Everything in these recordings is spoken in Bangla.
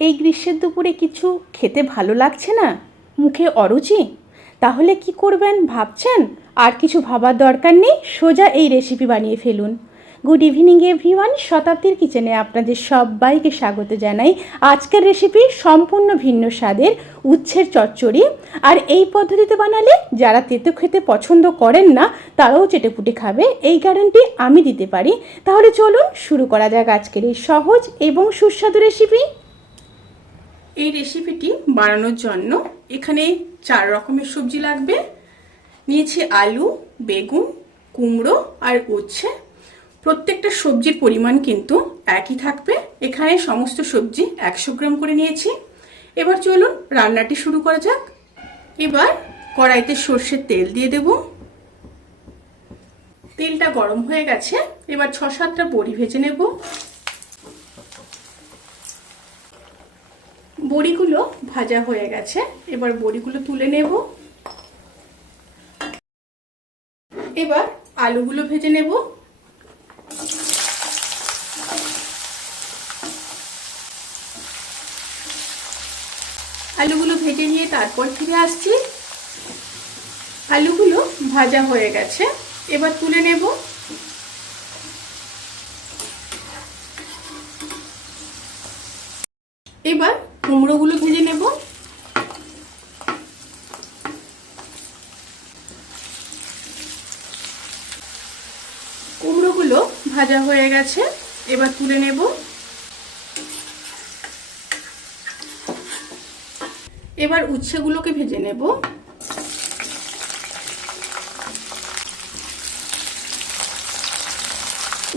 এই গ্রীষ্মের দুপুরে কিছু খেতে ভালো লাগছে না, মুখে অরুচি? তাহলে কি করবেন ভাবছেন? আর কিছু ভাবার দরকার নেই, সোজা এই রেসিপি বানিয়ে ফেলুন। গুড ইভিনিং এভরিওয়ান, শতাব্দীর কিচেনে আপনাদের সবাইকে স্বাগত জানাই। আজকের রেসিপি সম্পূর্ণ ভিন্ন স্বাদের উচ্ছের চচ্চড়ি। আর এই পদ্ধতিতে বানালে যারা তেতো খেতে পছন্দ করেন না তারাও চেটেপুটে খাবে, এই গ্যারান্টি আমি দিতে পারি। তাহলে চলুন শুরু করা যাক আজকের এই সহজ এবং সুস্বাদু রেসিপি। এই রেসিপিটি বানানোর জন্য এখানে 4 রকমের সবজি লাগবে। নিয়েছি আলু, বেগুন, কুমড়ো আর উচ্ছে। প্রত্যেকটা সবজির পরিমাণ কিন্তু একই থাকবে। এখানে সমস্ত সবজি 100 গ্রাম করে নিয়েছি। এবার চলুন রান্নাটি শুরু করা যাক। এবার কড়াইতে সর্ষের তেল দিয়ে দেব। তেলটা গরম হয়ে গেছে, এবার 6-7টা বড়ি ভেজে নেব। বড়িগুলো ভাজা হয়ে গেছে, এবার বড়িগুলো তুলে নেব। এবার আলুগুলো ভেজে নেব। আলুগুলো ভেজে নিয়ে তারপর ফিরে আসছি। আলুগুলো ভাজা হয়ে গেছে, এবার তুলে নেব। এবার কুমড়োগুলো ভেজে নেব। কুমড়োগুলো ভাজা হয়ে গেছে, এবার তুলে নেব। এবার উচ্ছেগুলোকে ভেজে নেব।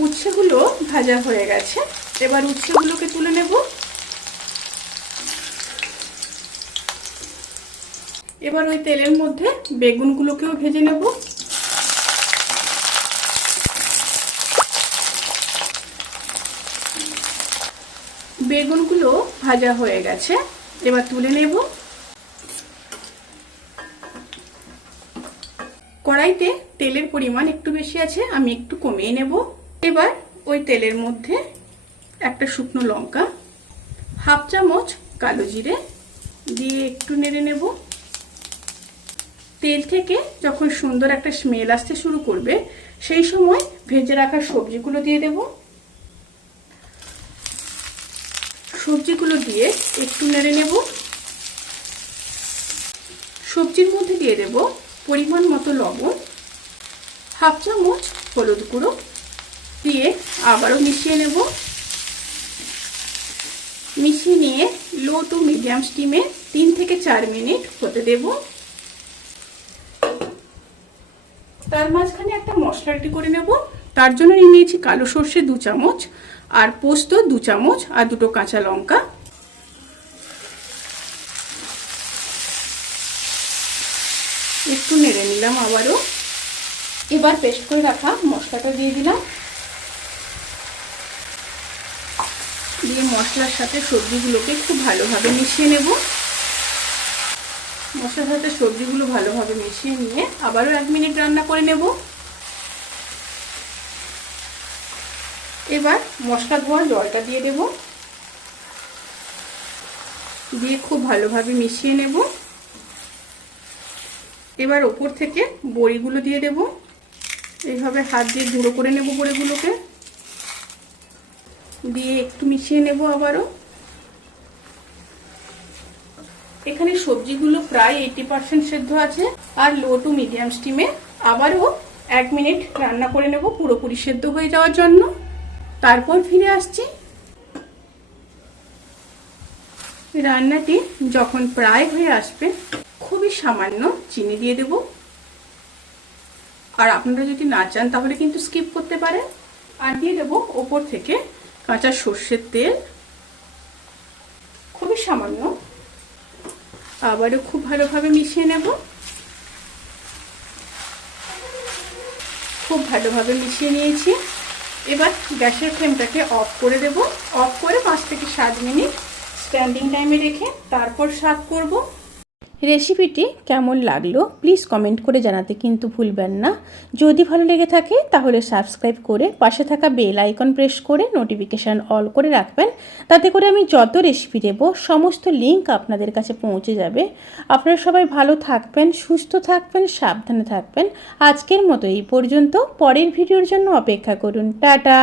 উচ্ছেগুলো ভাজা হয়ে গেছে, এবার উচ্ছেগুলোকে তুলে নেব। এবার ওই তেলের মধ্যে বেগুনগুলোকেও ভেজে নেব। বেগুনগুলো ভাজা হয়ে গেছে, এবার তুলে নেব। কড়াইতে তেলের পরিমাণ একটু বেশি আছে, আমি একটু কমিয়ে নেব। এবার ওই তেলের মধ্যে একটা শুকনো লঙ্কা, 1/2 চামচ কালো জিরে দিয়ে একটু নেড়ে নেব। তেল থেকে যখন সুন্দর একটা স্মেল আসতে শুরু করবে, সেই সময় ভেজে রাখা সবজিগুলো দিয়ে দেব। সবজিগুলো দিয়ে একটু নেড়ে নেব। সবজির মধ্যে দিয়ে দেব পরিমাণ মতো লবণ, 1/2 চামচ হলুদ গুঁড়ো দিয়ে আবারও মিশিয়ে নেব। মিশিয়ে নিয়ে লো টু মিডিয়াম স্টিমে 3 থেকে 4 মিনিট হতে দেব। তার মাঝখানে একটা মশলা রেডি করে নেব। তার জন্য নিয়েছি কালো সর্ষে 2 চামচ আর পোস্ত 2 চামচ আর 2টো কাঁচা লঙ্কা। একটু নেড়ে নিলাম আবারও। এবার পেস্ট করে রাখা মশলাটা দিয়ে দিলাম। দিয়ে মশলার সাথে সবজিগুলোকে খুব ভালোভাবে মিশিয়ে নেব। মশলার সাথে সবজিগুলো ভালোভাবে মিশিয়ে নিয়ে আবারও 1 মিনিট রান্না করে নেব। এবার মশলা ধোয়া জলটা দিয়ে দেব, দিয়ে খুব ভালোভাবে মিশিয়ে নেব। এবার ওপর থেকে বড়িগুলো দিয়ে দেব। এইভাবে হাত দিয়ে গুঁড়ো করে নেব বড়িগুলোকে, দিয়ে একটু মিশিয়ে নেব আবারও। এখানে সবজিগুলো প্রায় 80% সেদ্ধ আছে। আর লো টু মিডিয়াম স্টিমে আবারও 1 মিনিট রান্না করে নেব পুরোপুরি সেদ্ধ হয়ে যাওয়ার জন্য। তারপর ফিরে আসছি। রান্নাটি যখন প্রায় হয়ে আসবে, খুবই সামান্য চিনি দিয়ে দেব। আর আপনারা যদি না চান তাহলে কিন্তু স্কিপ করতে পারেন। আর দিয়ে দেব ওপর থেকে কাঁচা সর্ষের তেল, খুবই সামান্য। আবারও খুব ভালোভাবে মিশিয়ে নেব। খুব ভালোভাবে মিশিয়ে নিয়েছি। এবার গ্যাসের ফ্লেমটাকে অফ করে দেব। অফ করে 5 থেকে 7 মিনিট স্ট্যান্ডিং টাইমে রেখে তারপর সার্ভ করব। রেসিপিটি কেমন লাগলো প্লিজ কমেন্ট করে জানাতে কিন্তু ভুলবেন না। যদি ভালো লেগে থাকে তাহলে সাবস্ক্রাইব করে পাশে থাকা বেল আইকন প্রেস করে নোটিফিকেশান অল করে রাখবেন। তাতে করে আমি যত রেসিপি দেব সমস্ত লিঙ্ক আপনাদের কাছে পৌঁছে যাবে। আপনারা সবাই ভালো থাকবেন, সুস্থ থাকবেন, সাবধানে থাকবেন। আজকের মতো এই পর্যন্ত, পরের ভিডিওর জন্য অপেক্ষা করুন। টাটা।